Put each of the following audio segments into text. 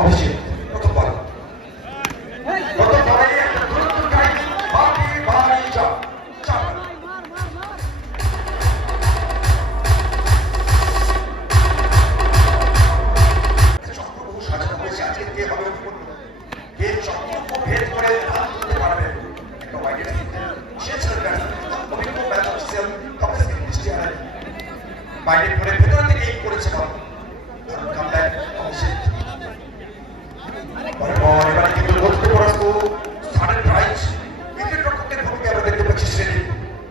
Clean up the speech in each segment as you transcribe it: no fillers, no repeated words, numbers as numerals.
অভিষেক প্রথম বল প্রথম বলে একটা গুরুত্বপূর্ণ টাইমিং বাকি বাড়ি চাপ চাপ সম্পূর্ণ সাজানো হয়েছে আজকে কে হবে কে সম্পূর্ণ ভেদ করে রান করতে পারবে একটা ওয়াইডের শেষ অভিজ্ঞ ব্যাটসম্যান সেল কমপ্লেক্স ক্রিস্টিয়ান বাইরে করে ভেতর থেকে এই করেছে বল কামব্যাক অভিষেক এবারে কিন্তু লক্ষ্য পরাস্ত সাড়ে প্রাইজ উইকেট রক্ষকের ভূমিকা আমরা দেখতে পাচ্ছি শ্রেণী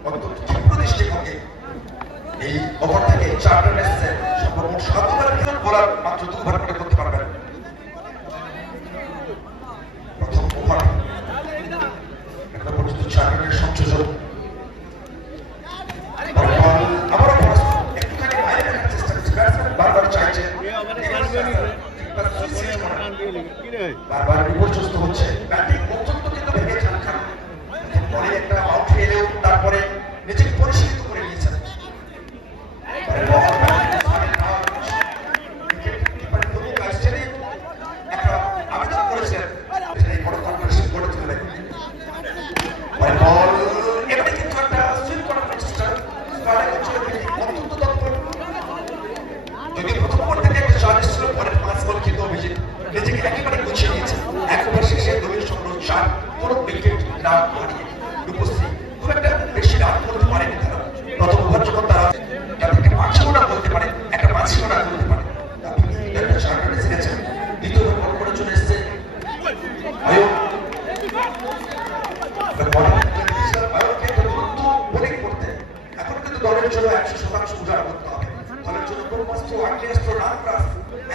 অত্যন্ত তীব্র দৃষ্টিভঙ্গি এই ওভার থেকে 4 রান এসেছে সর্বমোট 7 ওভার খেলুন বোলার মাত্র 2 ওভার করে করতে পারবেন প্রথম ওভার এখন পর্যন্ত 4 রানের সংযোজন আবারও একটুখানি বাইরে রাখার চেষ্টা করছে ব্যাটসম্যান বারবার চাইছে বারবার বিপর্যস্ত হচ্ছে ব্যাটিং অত্যন্ত কিন্তু ভেঙে খান পরে একটা আউট এলেও তারপরে নিজেকে পরিশীলিত করে নিয়েছেন একটা আবেদন করেছেন বড় কনফারেন্স গড়ে তুলবে বল এবারে কিন্তু একটা সুইপ করার চেষ্টা অত্যন্ত তৎপর যদি প্রথম ওভার থেকে একটা শট ছিল পরের 5 বল কিন্তু অভিজিৎ নিজেকে একেবারে গুছিয়ে নিয়েছে এক ওভার শেষে দলীয় সংগ্রহ 4 কোন উইকেট না হারিয়ে উপস্থিত খুব একটা বেশি রান করতে পারেনি তারা প্রথম ওভার যখন তারা একটা মাঝিও না বলতে পারে একটা মাঝিও না করতে পারে একটা 4 রান এসে গেছে দ্বিতীয় ওভার বল করে চলে এসেছে বোলিং করতে এখন কিন্তু দলের জন্য 100% উজাড় করতে হবে দলের জন্য পরমাস্ত আগ্নেয়াস্ত্র রানপ্রাস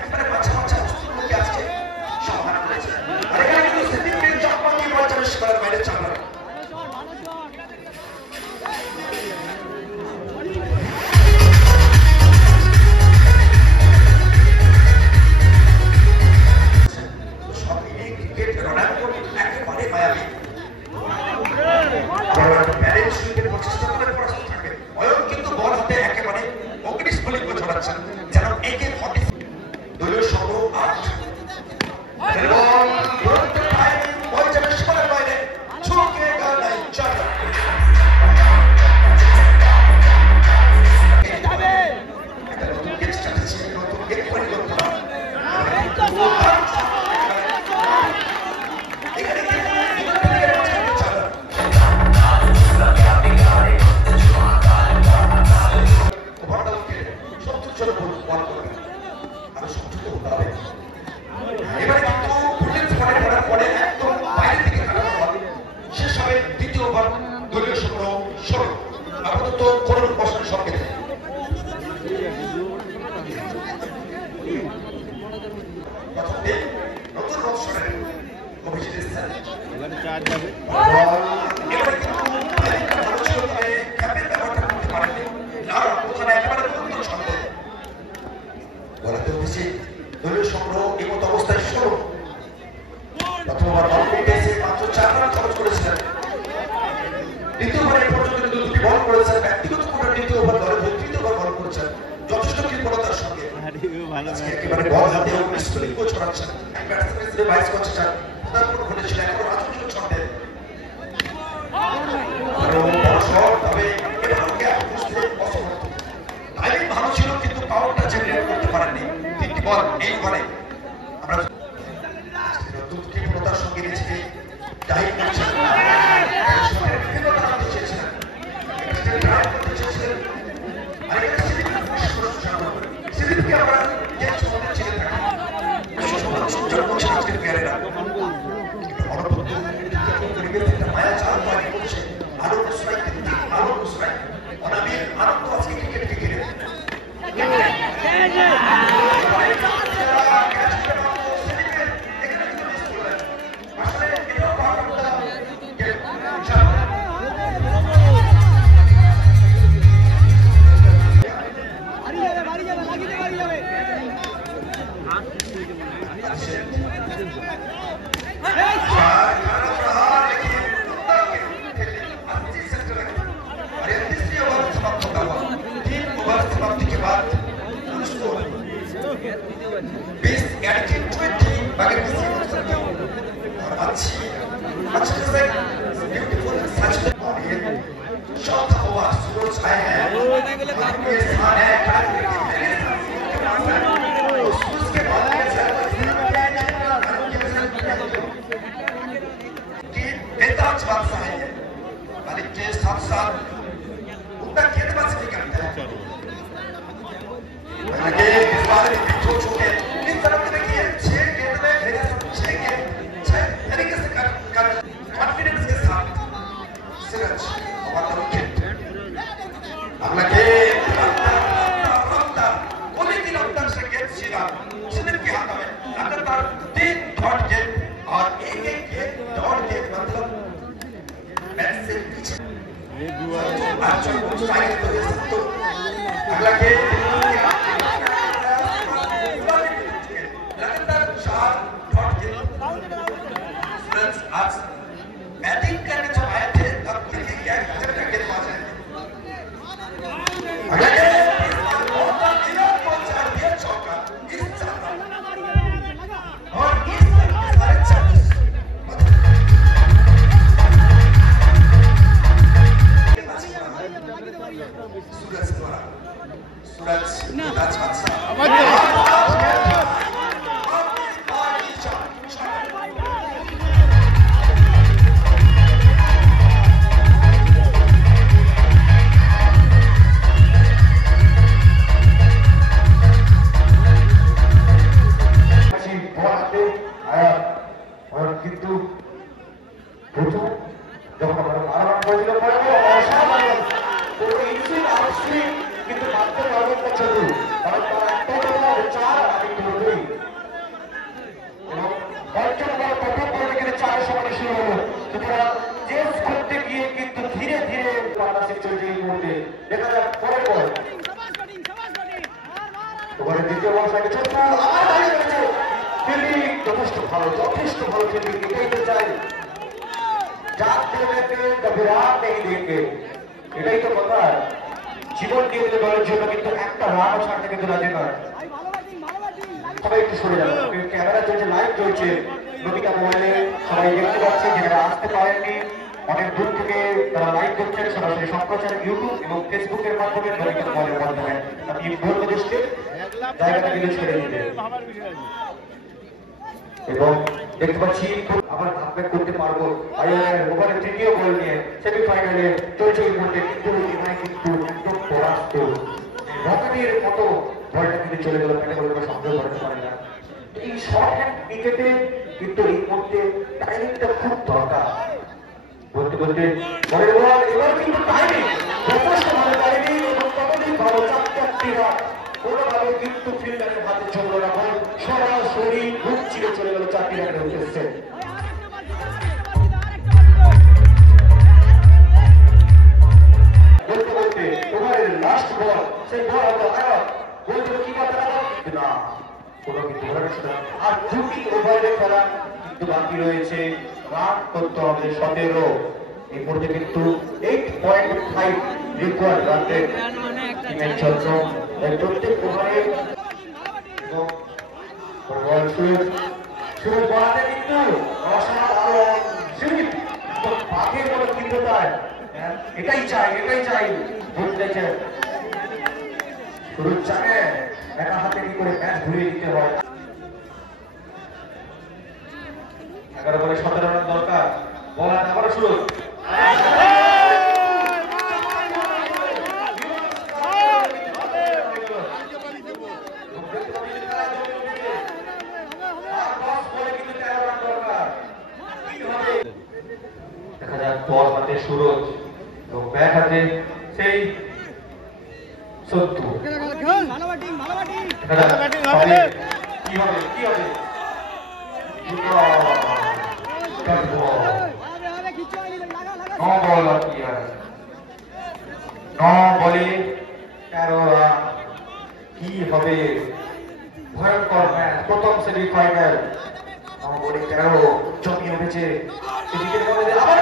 একবারে মাঝামাঝি অস্ত্রগুলোকে আজকে সমাধান করেছে আর এখানে কিন্তু সিদ্দিকের চকমাকি বল চালিশ করার বাইরে 4 রান সব মিলিয়ে ক্রিকেট রোনাল্ডো একেবারে মায়াবী ব্যালেন্স উইকেট প্রচেষ্টা করে পড়াশোনা থাকবে অয়ন কিন্তু বল হাতে একেবারে অগ্নিশ বলিং ছড়াচ্ছেন যেন একে 40 দলীয় সংগ্রহ 8 এবং দুরন্ত টাইমিং বল যাবে সীমার বাইরে ছুঁকে গেল 4 একটা নতুন গেট স্ট্র্যাটেজি নতুন গেট পরিকল্পনা এবারে কিন্তু বুলেট পরে পড়ার পরে একদম বাইরে থেকে কাটানো বল শেষ হবে দ্বিতীয় ওভার দলীয় সংগ্রহ 16 আপাতত করুণ বসার সংকেত প্রথম দিন নতুন রংশনের অভিষেক এসেছেন এবারে কিন্তু বাইরেটা ভালো ছিল তবে ক্যাপের ব্যবহারটা করতে পারেনি না ওখানে একেবারে নতুন সন্দেহ বলাতে অভিষেক দলীয় সংগ্রহ এই মতো অবস্থায় 16 প্রথম ওভার বল করতে এসে মাত্র 4 রান খরচ করেছিলেন দ্বিতীয় ওভারে পর্যন্ত কিন্তু 2টি বল করেছেন ব্যক্তিগত কোটা দ্বিতীয় ওভার দলের হয়ে তৃতীয় ওভার বল করেছেন যথেষ্ট কৃপণতার সঙ্গে আজকে একেবারে বল হাতে স্পিনিং কোচ ছড়াচ্ছেন ব্যাটসম্যান হিসেবে 22 করছেন প্রদান ঘটেছিল এখন রাজকীয় ছন্দে আরো বড় শট তবে এবার গ্যাপ বুঝতে অসমর্থ টাইমিং ভালো ছিল কিন্তু পাওয়ারটা জেনারেট করতে পারেননি 3টি বল এই ওভারে আমরা দুটি প্রতার সঙ্গে নিজেকে ডাইভ করছেন বিভিন্ন দাঁড়াতে চেয়েছিলেন ড্রাইভ করতে চেয়েছিলেন আর এটা সিদ্দিককে আমরা যে সময় ছেড়ে থাকি সুযোগ করছে আজকের প্লেয়ারেরা অনবদ্য একটা মায়া চাল তৈরি করছে আরো স্ট্রাইক আরো স্ট্রাইক অনাবিল আনন্দ আজকে ক্রিকেটকে ঘিরে Base 18-20 छाए हैं ये स्थान है उसके बाद कि बेताज बादशाह है मालिक के साथ साथ उनका खेतबाज भी करता है आगे इस बार हो चुके इस तरफ देखिए 6 गेंद में मेरे सब 6 गेंद 6 तरीके से कर कॉन्फिडेंस के साथ सिरज और विकेट अगला गेंद रफ्तार कोहली की रफ्तार से गेंद सीधा स्मिथ के हाथ में लगातार 3 डॉट गेंद और एक गेंद डॉट गेंद मतलब मैच से पीछे ये दुआ अगला गेंद आज बैटिंग करने जो आए थे अब देखिए क्या गजब का गेंदबाज है अगर चौका इस चौका और इस सारे सूरज द्वारा सूरज জীবন দিয়ে দিলে দলের জন্য কিন্তু একটা রানও ছাড়তে কিন্তু রাজি নয় সবাই একটু সরে যাবে ক্যামেরা চলছে লাইভ চলছে নবিকা মোবাইলে সবাই দেখতে পাচ্ছে যারা আসতে পারেননি অনেক দূর থেকে তারা লাইভ দেখছেন সরাসরি সম্প্রচার ইউটিউব এবং ফেসবুকের মাধ্যমে নবিকা মোবাইলের মাধ্যমে আপনি বলতে দেশকে জায়গাটা কিন্তু ছেড়ে দিতে এবং দেখতে পাচ্ছি আবার আপডেট করতে পারবো ওখানে তৃতীয় গোল নিয়ে সেমিফাইনালে চলছে এই মুহূর্তে কিন্তু এখানে কিন্তু একদম পরাস্ত রকেটের মতো বলটা কিন্তু চলে গেল প্যাটে বলে সন্দেহ করতে পারে না এই শর্ট হ্যান্ড ক্রিকেটে কিন্তু এই মুহূর্তে টাইমিংটা খুব দরকার বলতে বলতে পরের বল এবার কিন্তু টাইমিং যথেষ্ট ভালো টাইমিং এবং ততদিন ভালো 4টি রান কোনোভাবে কিন্তু ফিল্ডারের হাতে চলল না বল সরাসরি বুক চিরে চলে গেল 4টি রানের উদ্দেশ্যে বলতে বলতে ওভারের লাস্ট বল সেই বল হলো আউট বলতে কি কথা না কোনো কিন্তু ধরে না আর 2টি ওভারে খেলা কিন্তু বাকি রয়েছে রান করতে হবে 17 এই মুহূর্তে কিন্তু 8.5 রিকোয়ার্ড রান রেট টিমের জন্য প্রত্যেক ওভারে বল শুরু করাতে কিন্তু অসাধারণ সুইপ বাঘের মতো তীব্রতায় এটাই চাই বলতেছে শুরু জানে একা হাতে কি করে ম্যাচ ঘুরিয়ে দিতে হয় 11 বলে 17 রান দরকার বল আবার শুরু দেখা যাক বল হাতে সুরজ এবং ব্যাট হাতে সেই সত্তু কি হবে কি হবে ভয়ঙ্কর ম্যাচ প্রথম সেমিফাইনাল বলে 13 জমিয়ে উঠেছে আবার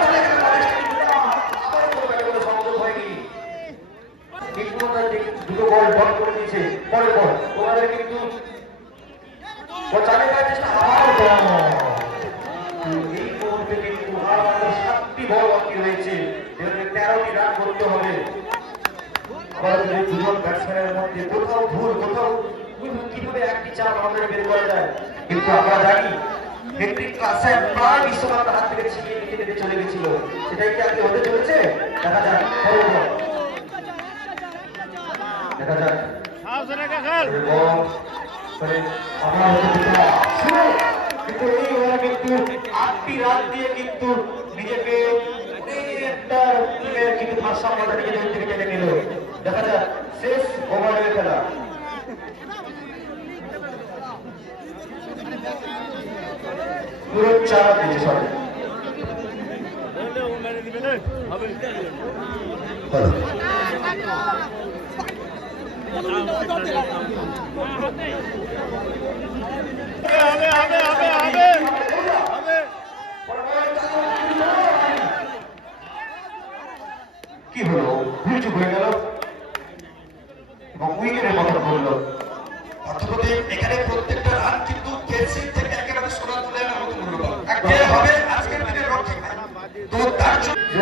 দুটো বল বল করে দিয়েছে পরের বল ওনাদের কিন্তু চালিয়ে দেওয়ার চেষ্টা এই মুহূর্তে কিন্তু 7টি বল বাকি রয়েছে 13টি রান করতে হবে আমাদের এই দুজন ব্যাটসম্যানের মধ্যে কোথাও ভুল কোথাও কিভাবে একটি চার বাউন্ডারি বের করা যায়, কিন্তু আমরা জানি হ্যাট্রিক ক্লাসে প্রায় বিশ্বকাপের হাত থেকে ছিনিয়ে নিতে চলে গেছিল। সেটাই কি আজকে হতে চলেছে? দেখা যাক। দেখা যাক কিন্তু এই ওভারে কিন্তু 8টি রান দিয়ে কিন্তু নিজেকে কিন্তু ভারসাম্যটা নিজেদের থেকে টেনে নিল। দেখা যাক শেষ ওভারের খেলা। পুরো 4 দিয়েছে সবাই। কি হলো? ভুলচুক হয়ে গেল এবং উইকেটের মতো করলো। অর্থপতি এখানে প্রত্যেকটা রান কিন্তু কেসির থেকে একেবারে সোনা তুলে আনার মতো মূল্যবান। একেবারে হবে আজকের দিনের রক্ষী ভাই। তো তার জন্য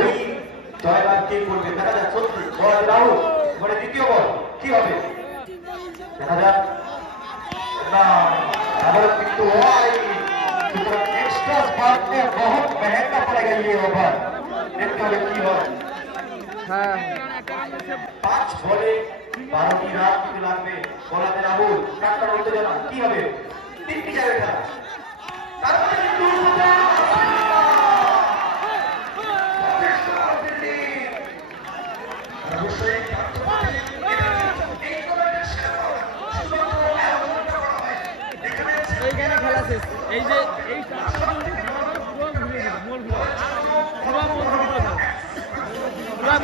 জয়লাভ কে করবে দেখা যাক। সত্যি বল রাহুল মানে দ্বিতীয় বল কি হবে দেখা যাক। না আবার কিন্তু एक्स्ट्रा बात में बहुत महंगा पड़ेगा ये ओवर। देखते हुए की হয়। 5 বলে 12টি রান কিন্তু লাগবে। বলাতে রাহুল ডাক্তার বলতে জানা কি হবে 3টি যাবে খেলা। তারপরে কিন্তু অবশ্যই এইখানে খেলা শেষ। এই যে এই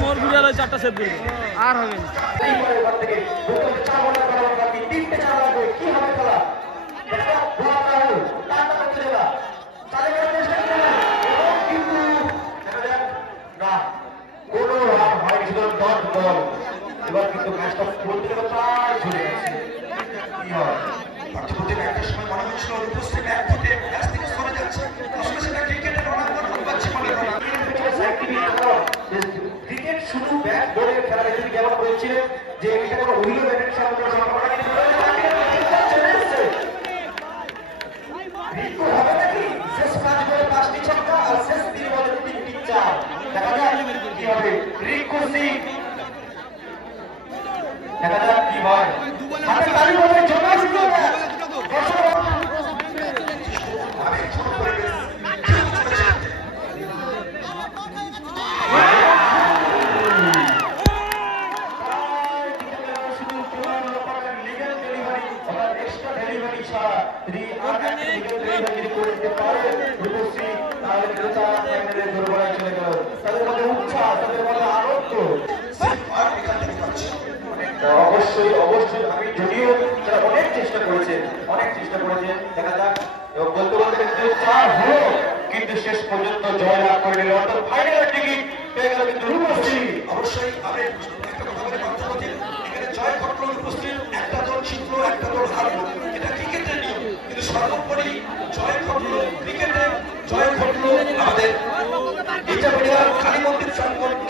মোর ঘুরে গেল 4টা সেভ করবে আর হবে না। এবার কিন্তু ম্যাচটা বলতে গেলে প্রায় ঝরে গেছে। কি হয় অর্থপ্রতিম একটা সময় মনে হচ্ছিল অনুপস্থিত ম্যাচ থেকে ম্যাচ থেকে সরে যাচ্ছে। আসলে সেটা ক্রিকেটের অনাগত হচ্ছে মনে হয়। ক্রিকেট শুধু ব্যাট বলের খেলা যদি কেমন বলছিলেন যে এটা কোনো উইলো ব্যাটের সামনে সম্ভাবনা কিন্তু হবে নাকি শেষ 5 বলে 5টি ছক্কা আর শেষ 3 বলে 3টি চার। দেখা যাক কি হবে। রিঙ্কু সিং দেখা যাক কি হয়। হাতে তালি বলে জমা শুরু অবশ্যই অবশ্যই আমি যদিও অনেক চেষ্টা করেছেন দেখা যাক এবং বলতে বলতে চার হলো কিন্তু শেষ পর্যন্ত জয় লাভ করে নিল। অর্থাৎ ফাইনালের টিকিট পেয়ে গেল কিন্তু রূপশ্রী। অবশ্যই আমি একটা কথা বলে বক্তব্য দিই এখানে জয় ঘটল রূপশ্রী একটা দল জিতলো একটা দল হারলো এটা ক্রিকেটের নিয়ম, কিন্তু সর্বোপরি জয় ঘটলো ক্রিকেটে জয় ঘটলো আমাদের ইচ্ছা কালী মন্দির সংগঠন